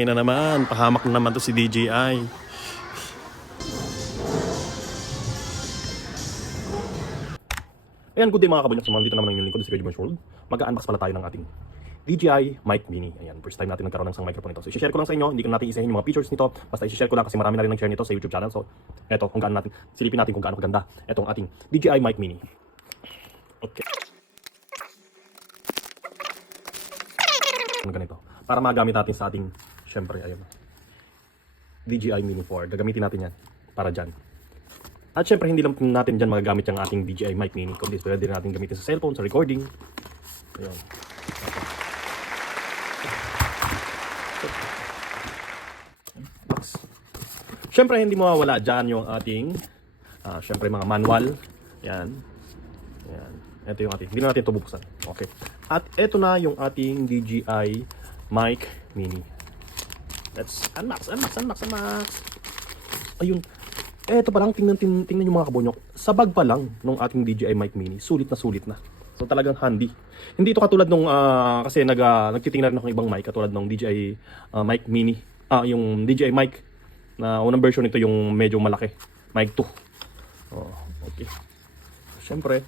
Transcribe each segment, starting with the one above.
Na naman, pahamak na naman to si DJI. Ayan, good day mga kabunyak. So, dito naman ang yung lingkod sa Kuya World. Mag-unbox pala tayo ng ating DJI Mic Mini. Ayan, first time natin nagkaroon ng isang microphone nito. So, i-share ko lang sa inyo. Hindi ko natin isahin yung mga features nito. Basta i-share ko lang kasi marami na rin nag-share nito sa YouTube channel. So, eto, kung gaano natin, silipin natin kung gaano kaganda etong ating DJI Mic Mini. Okay. Ganito. Para magamit natin sa ating, syempre, ayun, DJI Mini 4. Gagamitin natin yan para dyan. At syempre, hindi lang natin dyan magagamit yung ating DJI Mic Mini. Kundi pwede rin natin gamitin sa cellphone, sa recording. Ayun. Syempre, hindi mawawala dyan yung ating, syempre, mga manual. Yan. Yan. Ito yung ating, hindi na natin ito bubuksan. Okay. At ito na yung ating DJI Mic Mini. Let's unbox. Ayun. Eto pa lang, tingnan yung mga kabonyok. Sa bag pa lang nung ating DJI Mic Mini, sulit na. So talagang handy. Hindi ito katulad nung, kasi nagtitingnan rin ako ng ibang mic, katulad nung DJI Mic Mini. Yung DJI Mic, na unang version nito yung medyo malaki. Mic 2. Oh, okay. Siyempre,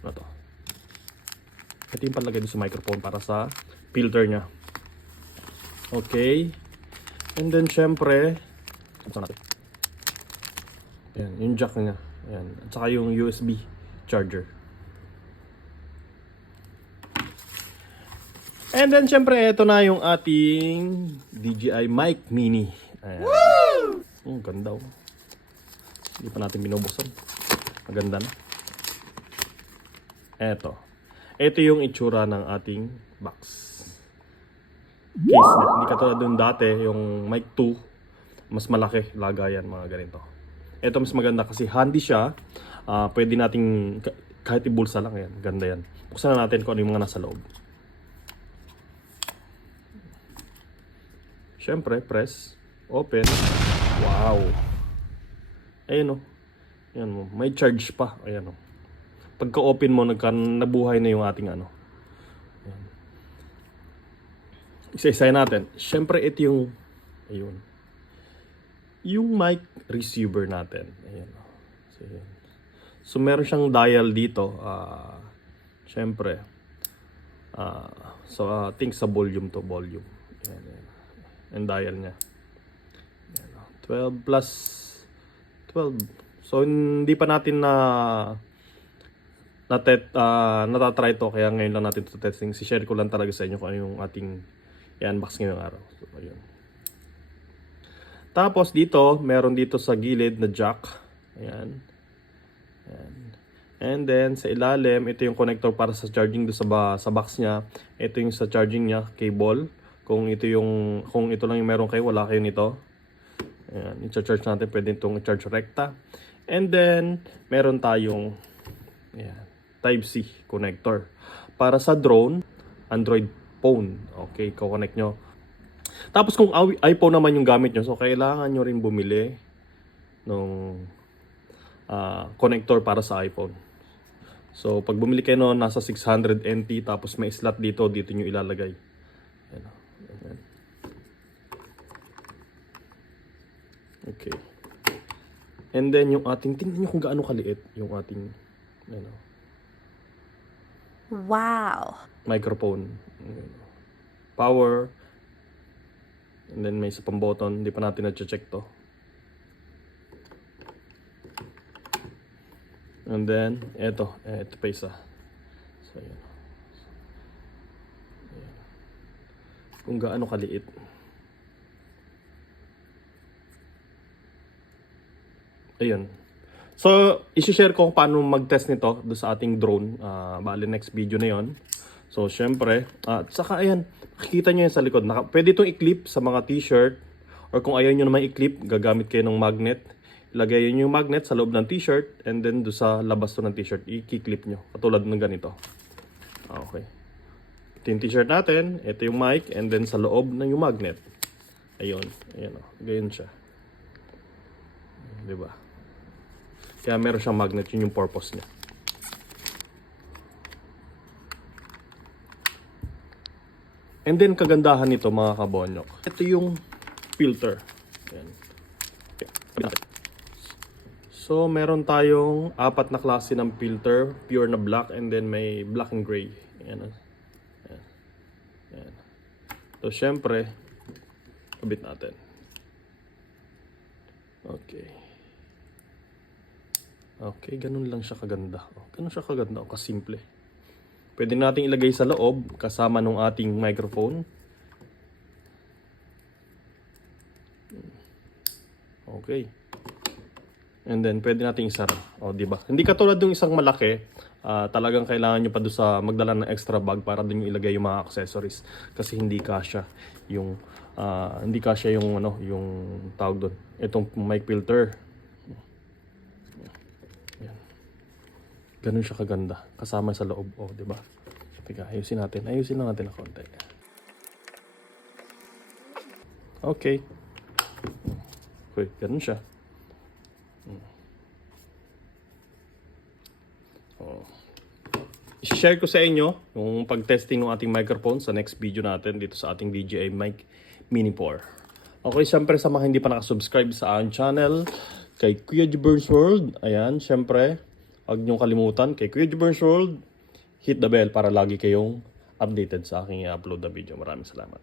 ano to? Ito yung palagay doon sa microphone para sa filter niya. Okay. And then, siyempre, saan natin? Ayan, yung jack niya. Ayan. At saka yung USB charger. And then, syempre, ito na yung ating DJI Mic Mini. Ayan. Woo! Ganda oh. Hindi pa natin binubuksan. Maganda na. Ito yung itsura ng ating box. Case na. Hindi katulad dun dati, yung Mic 2, mas malaki lagayan, mga ganito. Ito mas maganda kasi handy siya. Pwede nating kahit ibulsa lang yan. Ganda yan. Buksan na natin kung ano yung mga nasa loob. Siyempre, press, open. Wow. Ayan o. Ayan mo. May charge pa. Ayan o. Pagka-open mo, nabuhay na yung ating ano. Ayan. Isa-isay natin. Siyempre, ito yung, ayun, yung mic receiver natin. Ayan. So meron siyang dial dito. Siyempre. So I think sa volume to volume. Ayan. And dial niya. Ayan. 12 plus 12. So hindi pa natin natatry to. Kaya ngayon lang natin ito testing. Si-share ko lang talaga sa inyo kung ano yung ating i-unbox ngayong araw. So ayun. Tapos dito, meron dito sa gilid na jack. Ayan. Ayan. And then sa ilalim, ito yung connector para sa charging do sa box niya. Ito yung sa charging niya, cable. Kung ito lang yung meron kayo, wala kayo nito. Ayan, i-charge natin, pwede itong i-charge rekta. And then meron tayong ayan, Type-C connector. Para sa drone, Android phone. Okay, ko-connect nyo. Tapos kung iPhone naman yung gamit nyo, so kailangan nyo rin bumili ng connector para sa iPhone. So pag bumili kayo noon, nasa 600 NT, tapos may slot dito nyo ilalagay. Ayan. Ayan. Okay. And then yung ating, tingnan nyo kung gaano kaliit yung ating wow, microphone. Power. And then may isa pang button, hindi pa natin na-check to. And then, ito pa isa. So, ayan. Ayan. Kung gaano kaliit. Ayan. So, isi-share ko kung paano mag-test nito do sa ating drone. Bali, next video na yon. So, syempre, saka ayan, makikita nyo yan sa likod. Pwede itong i-clip sa mga t-shirt. Or kung ayaw nyo naman i-clip, gagamit kayo ng magnet. Ilagay nyo yung magnet sa loob ng t-shirt. And then, do sa labas to ng t-shirt, i-clip nyo. Katulad ng ganito. Okay. Ito yung t-shirt natin. Ito yung mic. And then, sa loob na yung magnet. Ayun. Ayan o. Ganyan siya. Diba? Kaya meron siyang magnet. Yun yung purpose niya. And then kagandahan nito mga kabonyok, ito yung filter. Ayan. So meron tayong 4 na klase ng filter, pure na black and then may black and gray. Ayan. Ayan. Ayan. So syempre, kabit natin. Okay. Okay, ganun lang siya kaganda. Ganun siya kaganda, kasimple. Pwede nating ilagay sa loob kasama nung ating microphone. Okay. And then pwede nating isara. O, di ba? Hindi katulad ng isang malaki, talagang kailangan nyo pa doon sa magdala ng extra bag para doon yung ilagay yung mga accessories kasi hindi kasya yung yung tawag doon. Itong mic filter. Yan. Ganun siya kaganda kasama sa loob. O, di ba? Teka, ayusin natin. Ayusin lang natin ng konti. Okay. Okay, ganun siya. I-share ko sa inyo yung pag-testing ng ating microphone sa next video natin dito sa ating DJI Mic Mini 4. Okay, syempre sa mga hindi pa nakasubscribe sa aking channel, kay Kuya Jburns World, ayan, syempre, huwag niyong kalimutan, kay Kuya Jburns World, hit the bell para lagi kayong updated sa aking i-upload na video. Maraming salamat.